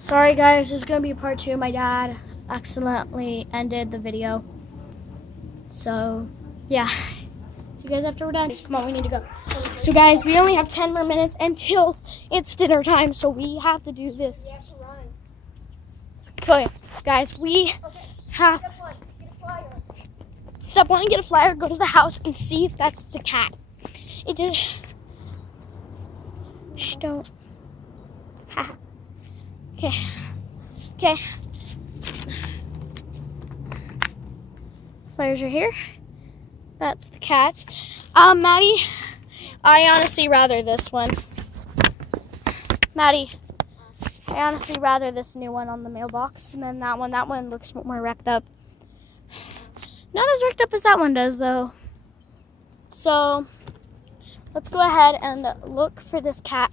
Sorry guys, this is gonna be part 2. My dad accidentally ended the video. So yeah. See you guys after we're done. Just come on, we need to go. So guys, we only have 10 more minutes until it's dinner time, so we have to do this. We have to run. Okay, guys, we have Step 1, get a flyer. step 1, get a flyer, go to the house and see if that's the cat. It did. Shh, don't. Ha. Okay. Okay. Flyers are here. That's the cat. Maddie, I honestly rather this one. Maddie, I honestly rather this new one on the mailbox and then that one. That one looks more wrecked up. Not as wrecked up as that one does, though. So, let's go ahead and look for this cat.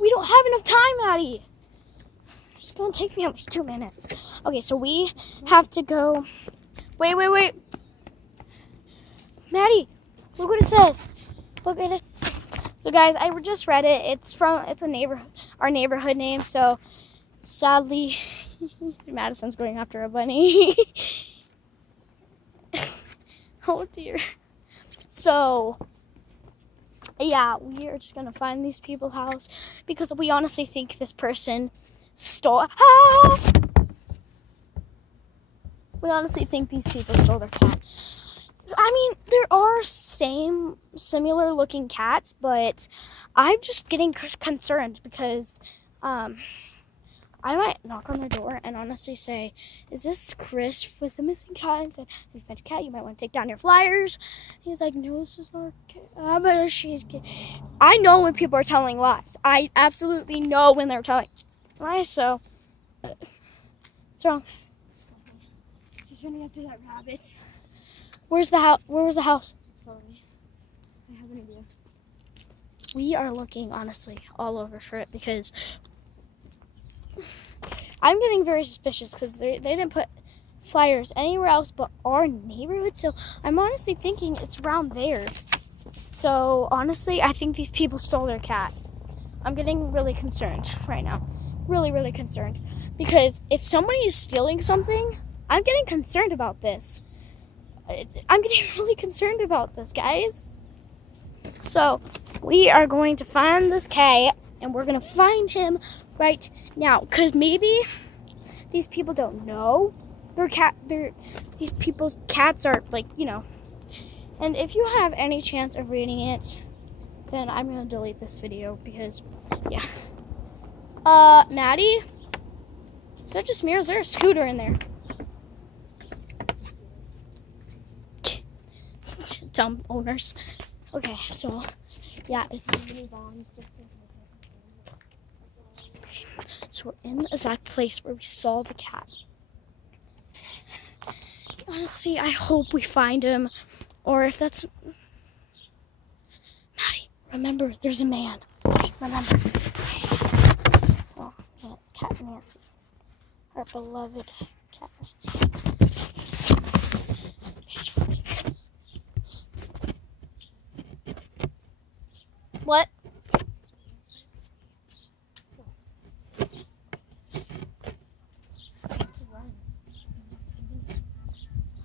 We don't have enough time, Maddie. It's going to take me almost 2 minutes. Okay, so we have to go. Wait. Maddie, look what it says. Look at this. So guys, I just read it. It's a neighborhood, our neighborhood name. So sadly, Madison's going after a bunny. Oh dear. So yeah, we are just gonna find these people's house because we honestly think this person stole. Ah! We honestly think these people stole their cat. I mean, there are similar looking cats, but I'm just getting concerned because I might knock on their door and honestly say, "Is this Chris with the missing cat?" And said, "We found a cat. You might want to take down your flyers." He's like, "No, this is not a cat." But she's. I know when people are telling lies. I absolutely know when they're telling lies. So, what's wrong? Just running after that rabbit. Where's the house? Where was the house? Follow me. I have an idea. We are looking, honestly, all over for it because I'm getting very suspicious because they didn't put flyers anywhere else but our neighborhood. So I'm honestly thinking it's around there. So honestly, I think these people stole their cat. I'm getting really concerned right now. Really concerned. Because if somebody is stealing something, I'm getting concerned about this. I'm getting really concerned about this, guys. So we are going to find this cat and we're going to find him right now. Because maybe these people don't know these people's cats are like, you know. And if you have any chance of reading it, then I'm going to delete this video because, yeah. Maddie? Is that just me or is there a scooter in there? Dumb owners. Okay, so, yeah, it's... So we're in the exact place where we saw the cat. Honestly, I hope we find him. Or if that's... Maddie, remember, there's a man. Remember. Oh, yeah, Cat Nancy. Our beloved Cat Nancy. What?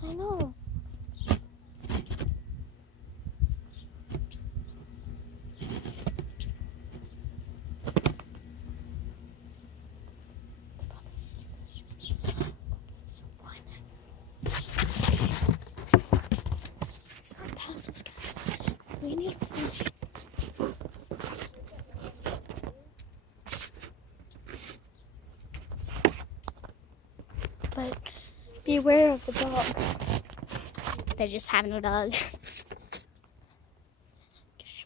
I know. Pass those guys. We need to find. But beware of the dog. They just have no dog. Okay,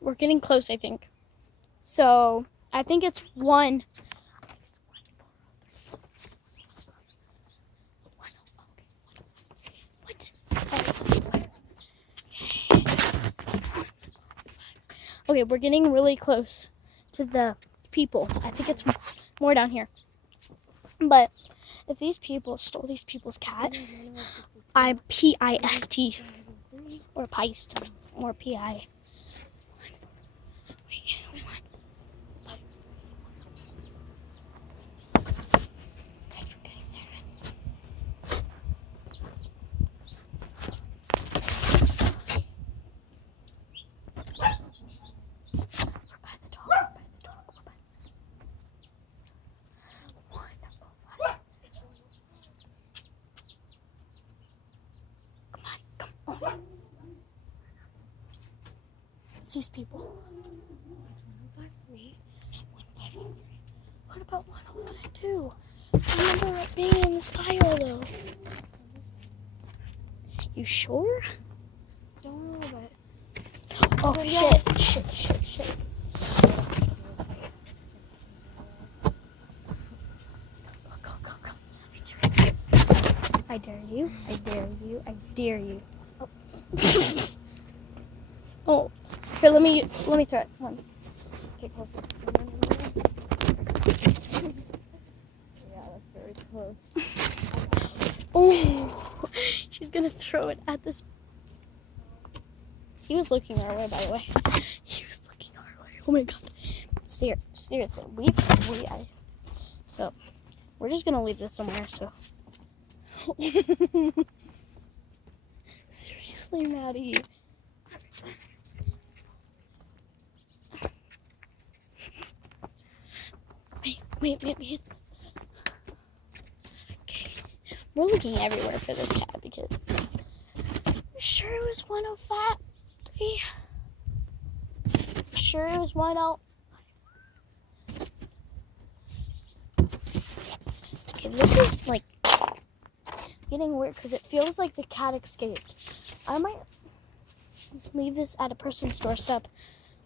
we're getting close, I think. So, I think it's one. What? Okay, we're getting really close to the people. I think it's more down here. But if these people stole these people's cat, I'm P-I-S-T or Peist or P-I. It's these people. 153. 1503. What about 105 I remember it being in this aisle though. You sure? Don't know, but Oh shit. Go. I dare you. I dare you. Oh. Oh. Here, let me throw it. One. Get closer. yeah, that's very close. Oh, she's gonna throw it at this. He was looking our way, by the way. He was looking our way. Oh my god. Seriously, so we're just gonna leave this somewhere. So seriously, Maddie. Wait. Okay, we're looking everywhere for this cat because I'm sure it was 105. Sure it was 10. Okay, this is like getting weird because it feels like the cat escaped. I might leave this at a person's doorstep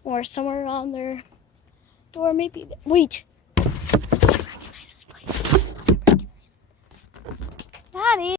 or somewhere on their door. Maybe. Wait.